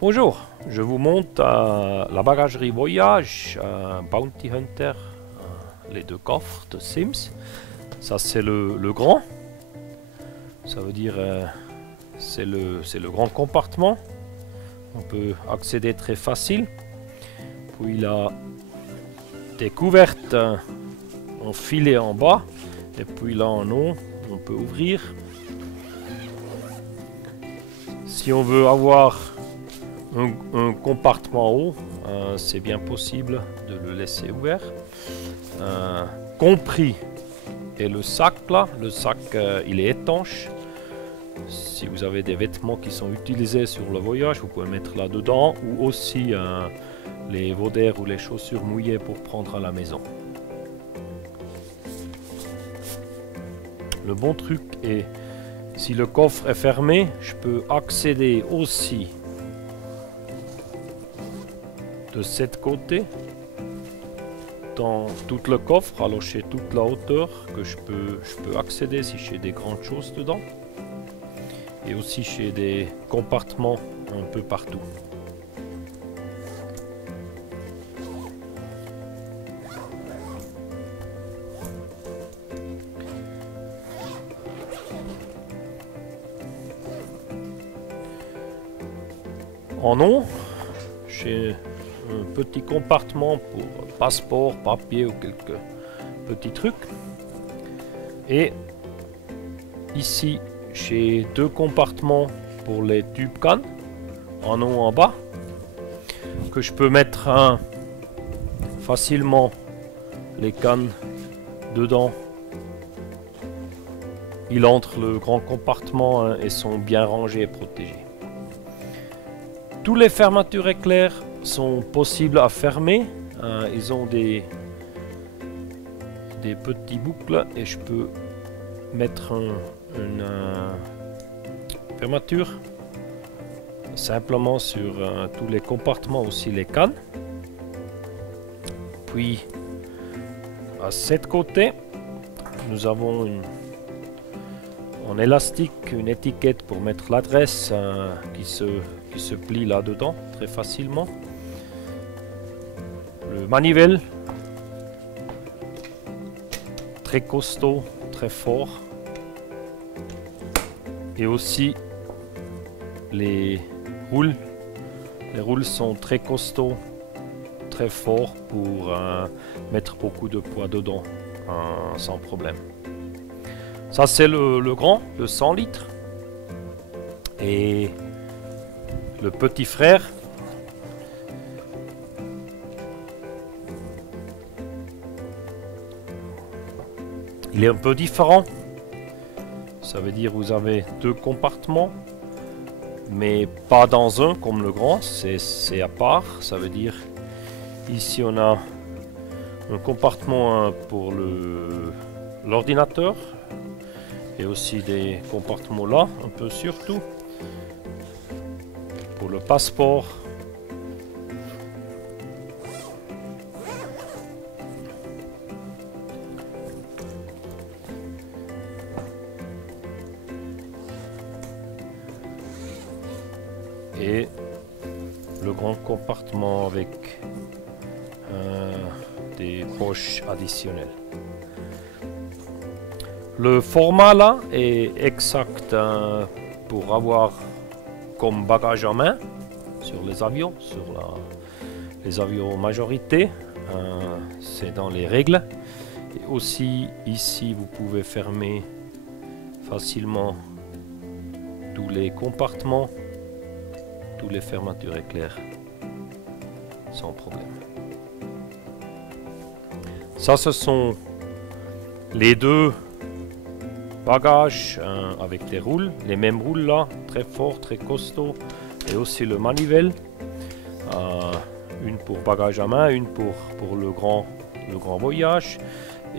Bonjour, je vous montre la bagagerie voyage Bounty Hunter, les deux coffres de Sims. Ça c'est le grand, ça veut dire c'est le grand compartiment. On peut accéder très facile. Puis il a des couvertes en filet en bas et puis là en haut on peut ouvrir. Si on veut avoir un compartiment haut, c'est bien possible de le laisser ouvert. Compris et le sac là, le sac il est étanche. Si vous avez des vêtements qui sont utilisés sur le voyage, vous pouvez mettre là dedans, ou aussi les veaux d'air ou les chaussures mouillées pour prendre à la maison. Le bon truc est, si le coffre est fermé, je peux accéder aussi de cet côté dans tout le coffre, alors j'ai toute la hauteur que je peux accéder si j'ai des grandes choses dedans, et aussi j'ai des compartiments un peu partout. En haut, j'ai un petit compartiment pour passeport, papier ou quelques petits trucs. Et ici, j'ai deux compartiments pour les tubes cannes, en haut en bas, que je peux mettre facilement les cannes dedans. Ils entrent le grand compartiment et sont bien rangés et protégés. Tous les fermetures éclairs sont possibles à fermer. Ils ont des petits boucles et je peux mettre une fermeture simplement sur tous les compartiments, aussi les cannes. Puis à cet côté, nous avons en élastique une étiquette pour mettre l'adresse qui se plie là-dedans très facilement. Le manivelle, très costaud, très fort. Et aussi les roules. Les roules sont très costauds, très forts pour mettre beaucoup de poids dedans sans problème. Ça c'est le grand, le 100 litres. Et le petit frère, il est un peu différent. Ça veut dire vous avez deux compartiments, mais pas dans un comme le grand, c'est à part. Ça veut dire ici on a un compartiment pour l'ordinateur et aussi des compartiments là, un peu surtout pour le passeport. Et le grand compartiment avec des poches additionnelles. Le format là est exact pour avoir comme bagage à main sur les avions, sur les avions majorité. C'est dans les règles. Et aussi ici vous pouvez fermer facilement tous les compartiments, tous les fermetures éclairs sans problème. Ça ce sont les deux bagages avec des roules, les mêmes roules là, très forts, très costauds, et aussi le manivelle, une pour bagage à main, une pour le grand voyage.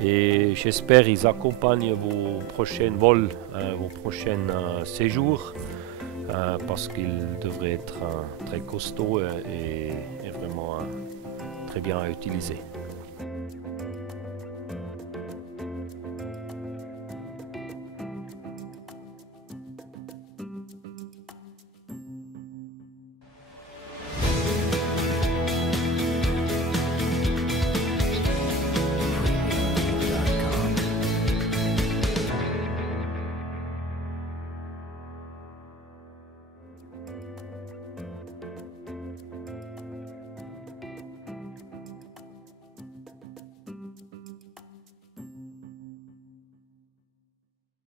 Et j'espère ils accompagnent vos prochains vols, vos prochains séjours, parce qu'ils devraient être très costauds et vraiment très bien à utiliser.